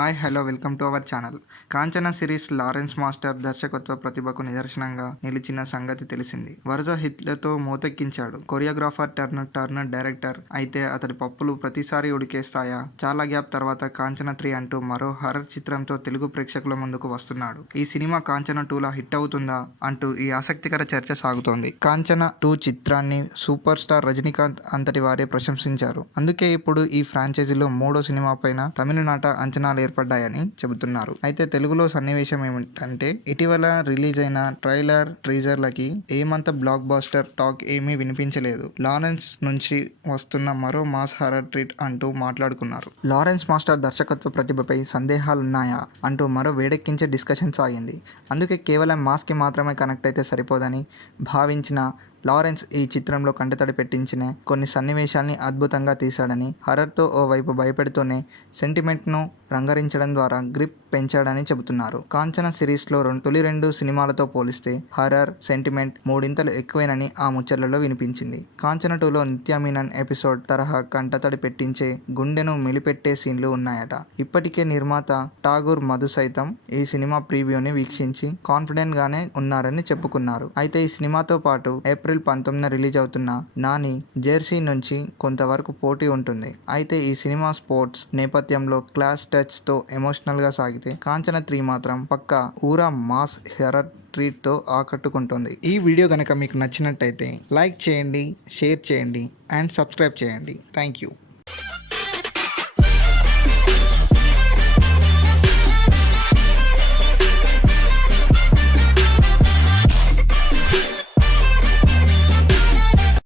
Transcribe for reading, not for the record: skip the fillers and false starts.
Hi hello welcome to our channel. Kanchana series Lawrence master దర్శకత్వ ప్రతిభకు నిదర్శనంగా నిలిచిన సంగతి తెలిసింది. వరుస హిట్లతో మోతెక్కించాడు. కొరియోగ్రాఫర్ టర్నర్ డైరెక్టర్ అయితే అతడి పప్పులు ప్రతిసారి ఉడికేస్తాయా? చాలా గ్యాప్ తర్వాత కాంచనా 3 అంటూ మరో హర్రర్ చిత్రంతో తెలుగు ప్రేక్షకుల ముందుకు వస్తున్నాడు. ఈ సినిమా కాంచనా 2లా హిట్ అవుతుందా అంటూ ఈ ఆసక్తికర చర్చ సాగుతోంది. కాంచనా 2 చిత్రాన్ని సూపర్ స్టార్ రజనీకాంత్ అంతటి వారే ప్రశంసించారు. అందుకే ఇప్పుడు ఈ ఫ్రాంచైజీలో మూడో సినిమా పైన తమిళనాట అంచనాలు ఏర్పడ్డాయని చెబుతున్నారు. అయితే తెలుగులో సన్నివేశం ఏమిటంటే, ఇటీవల రిలీజ్ అయిన ట్రైలర్ టీజర్లకి ఏమంత బ్లాక్ బాస్టర్ టాక్ ఏమీ వినిపించలేదు. లారెన్స్ నుంచి వస్తున్న మరో మాస్ హర్రర్ ట్రీట్ అంటూ మాట్లాడుకున్నారు. లారెన్స్ మాస్టర్ దర్శకత్వ ప్రతిభపై సందేహాలున్నాయా అంటూ మరో వేడెక్కించే డిస్కషన్ సాగింది. అందుకే కేవలం మాస్కి మాత్రమే కనెక్ట్ అయితే సరిపోదని భావించిన లారెన్స్ ఈ చిత్రంలో కంటతడి పెట్టించిన కొన్ని సన్నివేశాల్ని అద్భుతంగా తీశాడని, హర్రర్తో ఓవైపు భయపెడుతూనే సెంటిమెంట్ను రంగరించడం ద్వారా గ్రిప్ పెంచాడని చెబుతున్నారు. కాంచనా సిరీస్లో తొలి 2 సినిమాలతో పోలిస్తే హర్రర్, సెంటిమెంట్ మూడింతలు ఎక్కువేనని ఆ ముచ్చట్లలో వినిపించింది. కాంచనా 2లో నిత్యా మీనన్ ఎపిసోడ్ తరహా కంటతడి పెట్టించే, గుండెను మెలిపెట్టే సీన్లు ఉన్నాయట. ఇప్పటికే నిర్మాత ఠాగూర్ మధు సైతం ఈ సినిమా ప్రీవ్యూని వీక్షించి కాన్ఫిడెంట్ గానే ఉన్నారని చెప్పుకున్నారు. అయితే ఈ సినిమాతో పాటు ఏప్రిల్ 19న రిలీజ్ అవుతున్న నాని జెర్సీ నుంచి కొంతవరకు పోటీ ఉంటుంది. అయితే ఈ సినిమా స్పోర్ట్స్ నేపథ్యంలో క్లాస్ టచ్ తో ఎమోషనల్ గా సాగితే, కాంచనా 3 మాత్రం పక్కా ఊరా మాస్ హర్రర్ ట్రీట్ తో ఆకట్టుకుంటుంది. ఈ వీడియో కనుక మీకు నచ్చినట్టయితే లైక్ చేయండి, షేర్ చేయండి అండ్ సబ్స్క్రైబ్ చేయండి. Thank you.